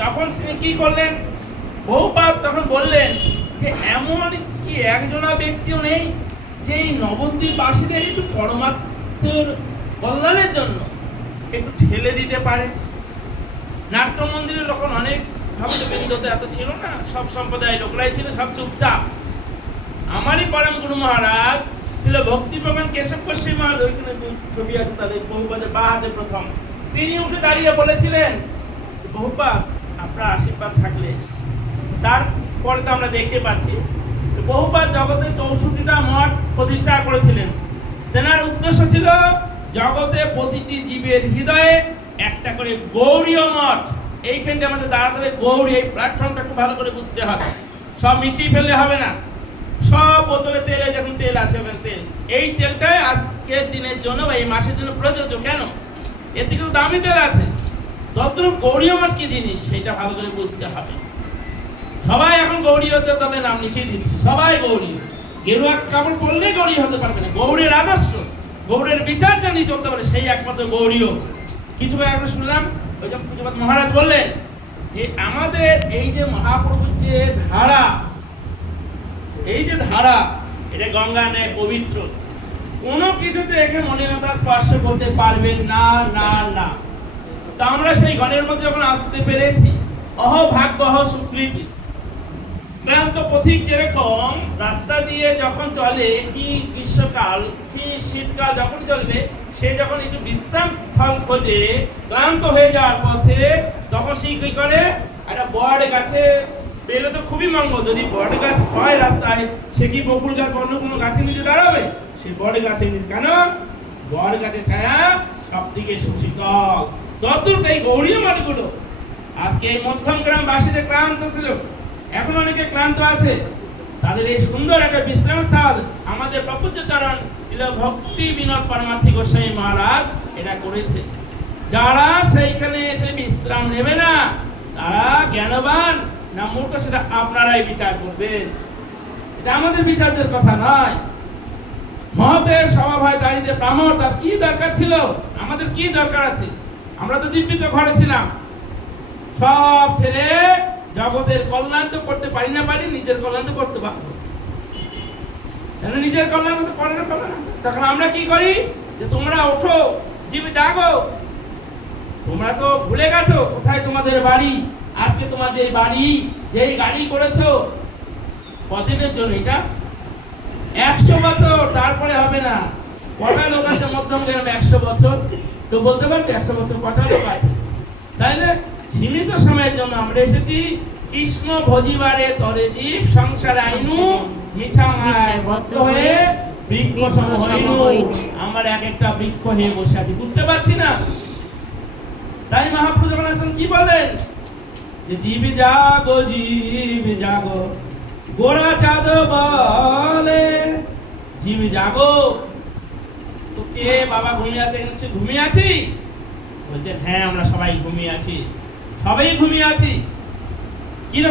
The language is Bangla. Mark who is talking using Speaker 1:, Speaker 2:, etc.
Speaker 1: তখন তিনি কি করলেন? বহুপাত তখন বললেন যে, এমন কি একজনা ব্যক্তিও নেই যে এই নবদ্বীপবাসীদের একটু পরমাত্মের কল্যাণের জন্য একটু ঠেলে দিতে পারে? নাট্য মন্দিরে তখন অনেক ভক্তবৃন্দ তো এত ছিল না, সব সম্প্রদায়ের লোকরাই ছিল, সব চুপচাপ। আমারই পরম গুরু মহারাজ ছিল ভক্তি ভগবান কেশব গোস্বামী মহারাজ, ওইখানে ছবি আছে তাদের বহুপাদের বা হাতে প্রথম। তিনি উঠে দাঁড়িয়ে বলেছিলেন, বহুপাত আপনার আশীর্বাদ থাকলে। তারপরে তো আমরা দেখতে পাচ্ছি বহুবার জগতে চৌষট্টিটা মঠ প্রতিষ্ঠা করেছিলেন। তেনার উদ্দেশ্য ছিল জগতে প্রতিটি জীবের হৃদয়ে একটা করে গৌরীয় মঠ। এইখানটা আমাদের দাঁড়াতে হবে, গৌরী। এই প্ল্যাটফর্মটা একটু ভালো করে বুঝতে হবে। সব মিশিয়ে ফেললে হবে না। সব বোতলে তেলে যখন তেল আছে ওখানে তেল। এই তেলটাই আজকের দিনের জন্য বা এই মাসের জন্য প্রযোজ্য। কেন? এর থেকে তো দামি তেল আছে। তদ্রুপ গৌরী মঠ কি জিনিস? সেটা ভালো করে বুঝতে হবে। সবাই এখন গৌরী হতে তাদের নাম লিখিয়ে দিচ্ছে। সবাই গৌরী গেরুয়া কাপড় পরলেই গৌরী হতে পারবে না। গৌরের আদর্শ। গৌরের বিচার জানিয়ে চলতে পারে, সেই একমাত্র গৌরীও কিছু আগে শুনলাম, ওই যে পুজোপাত মহারাজ বললেন যে, আমাদের এই যে মহাপ্রভুর যে ধারা, এই যে ধারা, এটা গঙ্গা নেয় পবিত্র। কোনো কিছুতে একে মলিনতা স্পর্শ করতে পারবেন না না না। তা আমরা সেই গণের মধ্যে যখন আসতে পেরেছি অহ ভাগ্য অহ সুকৃতি ক্লান্ত পথিক যেরকম রাস্তা দিয়ে যখন চলে, কি গ্রীষ্মকাল, কি শীতকাল যখন চলবে, সে যখন একটু বিশ্রাম স্থল খোঁজে, ক্লান্ত হয়ে যাওয়ার পথে তখন সে কি করে? একটা বট গাছে পেলে তো খুবই মঙ্গল। যদি বট গাছ হয় রাস্তায়, সে কি বকুল গাছ অন্য কোনো গাছের নিচে দাঁড়াবে? সে বট গাছের নিচে। কেন? বট গাছের ছায়া সব দিকে সুশীতল তদ্দূর এই গৌরীয় মাটিগুলো, আজকে এই মধ্যম গ্রাম বাসীদের ক্লান্ত ছিল, এখন অনেকে ক্লান্ত আছে। তাদের এই সুন্দর একটা বিশ্রাম স্থল আমাদের প্রপূজ্য ছিল ভক্তি বিনোদ পরমার্থী গোস্বামী মহারাজ এটা করেছে। যারা সেইখানে এসে বিশ্রাম নেবে না, তারা জ্ঞানবান না মূর্খ সেটা আপনারাই বিচার করবেন। এটা আমাদের বিচারদের কথা নয়। মহতের সভায় দাঁড়িয়ে ব্রাহ্মণ তার কি দরকার ছিল? আমাদের কি দরকার আছে? আমরা তো দিব্যিত ঘরে ছিলাম। সব ছেড়ে জগতের কল্যাণ তো করতে পারি না পারি, নিজের কল্যাণ তো করতে পারব। নিজের কল্যাণ তো করে না করে না? তখন আমরা কি করি? যে তোমরা ওঠো, জীবে জাগো। তোমরা তো ভুলে গেছো কোথায় তোমাদের বাড়ি? আজকে তোমার যে বাড়ি, যেই গাড়ি করেছ, কদিনের জন্য এটা? একশো বছর, তারপরে হবে না। কটা লোক আছে মধ্যম গ্রামে একশো বছর? তো বলতে পারবে একশো বছর কটা লোক আছে তাইলে সীমিত সময়ের জন্য আমরা এসেছি কৃষ্ণ ভজিবারে তরে জীব সংসার আইনু মিছা মায় বদ্ধ হয়ে বৃক্ষ আমার এক একটা বৃক্ষ হয়ে বসে আছি। বুঝতে পারছি না? তাই মহাপ্রভু আসেন কি বলেন? যে জীব জাগো জীব জাগো গোড়া চাঁদ বলে জীব জাগো। কে বাবা ঘুমিয়ে আছে? এখানে ঘুমিয়ে আছি? বলছে হ্যাঁ আমরা সবাই ঘুমিয়ে আছি। সবাই ঘুমিয়ে আছি?